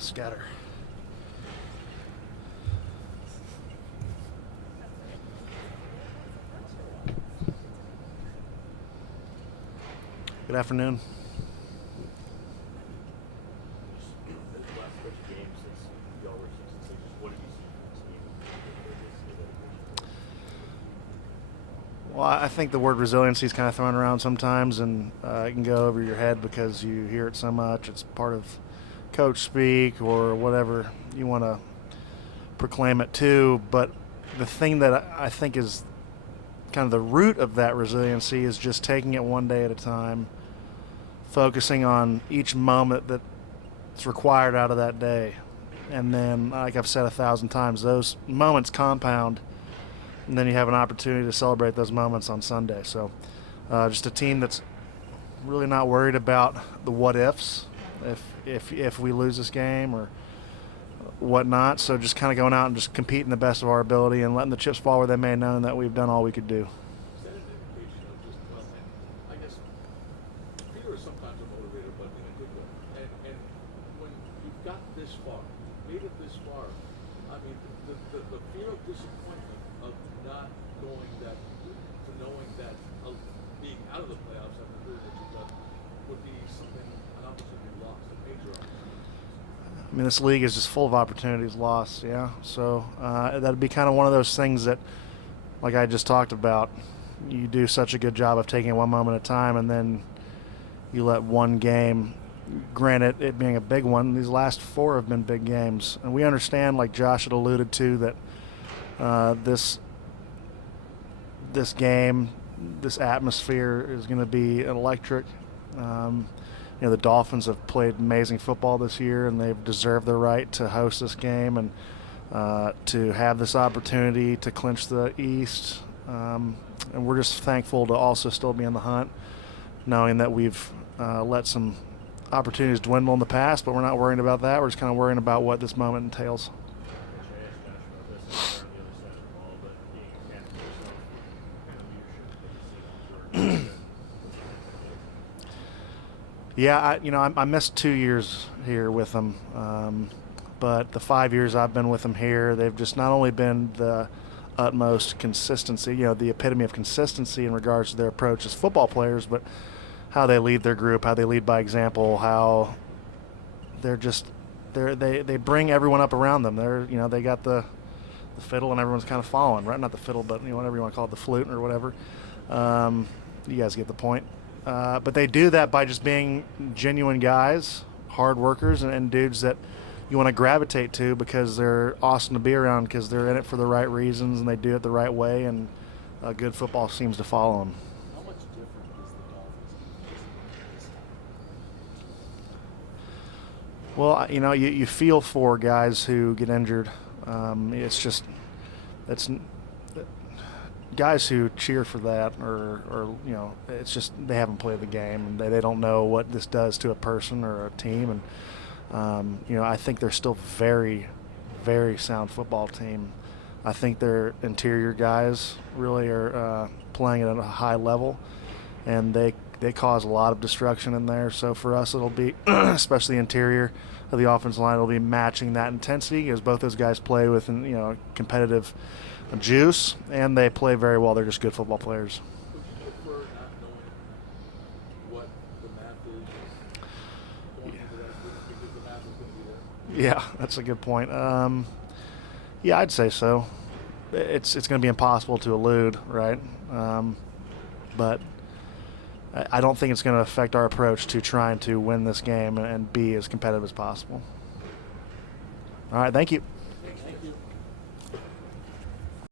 Scatter. Good afternoon. Well, I think the word resiliency is kind of thrown around sometimes, and it can go over your head because you hear it so much. It's part of coach speak or whatever you want to proclaim it to. But the thing that I think is kind of the root of that resiliency is just taking it one day at a time, focusing on each moment that's required out of that day. And then, like I've said 1,000 times, those moments compound, and then you have an opportunity to celebrate those moments on Sunday. So just a team that's really not worried about the what-ifs, if we lose this game or whatnot. So just kind of going out and just competing the best of our ability and letting the chips fall where they may have known that we've done all we could do. Is that an indication of just, well, and I guess Peter is sometimes a motivator, but in a good way. And when you've got this far, made it this far, I mean, the fear of disappointment of not going that, to knowing that being out of the playoffs after doing what you've done would be something, an opportunity lost, a major opportunity. I mean, this league is just full of opportunities lost, yeah. So that'd be kind of one of those things that, like I just talked about, you do such a good job of taking it one moment at a time, and then you let one game, granted it being a big one, these last 4 have been big games. And we understand, like Josh had alluded to, that this game, this atmosphere is going to be electric. The Dolphins have played amazing football this year, and they've deserved the right to host this game and to have this opportunity to clinch the East. And we're just thankful to also still be in the hunt, knowing that we've let some opportunities dwindle in the past, but we're not worrying about that. We're just kind of worrying about what this moment entails. Yeah, I missed 2 years here with them, but the 5 years I've been with them here, they've just not only been the utmost consistency, the epitome of consistency in regards to their approach as football players, but how they lead their group, how they lead by example, how they bring everyone up around them. They got the fiddle and everyone's kind of following, right? Not the fiddle, but whatever you want to call it, the flute or whatever. You guys get the point. But they do that by just being genuine guys, hard workers, and dudes that you want to gravitate to because they're awesome to be around because they're in it for the right reasons and they do it the right way, and good football seems to follow them. How much different is the Dolphins? Well, you feel for guys who get injured. It's guys who cheer for that or it's just they haven't played the game and they don't know what this does to a person or a team. And I think they're still very, very sound football team. I think their interior guys really are playing at a high level, and they cause a lot of destruction in there. So for us, it'll be, especially the interior of the offensive line, it'll be matching that intensity as both those guys play with competitive juice, and they play very well. They're just good football players. Would you prefer not knowing what the math is going into that because the math is going to be there? Yeah, that's a good point. Yeah, I'd say so. It's going to be impossible to elude, right? But I don't think it's going to affect our approach to trying to win this game and be as competitive as possible. All right, thank you.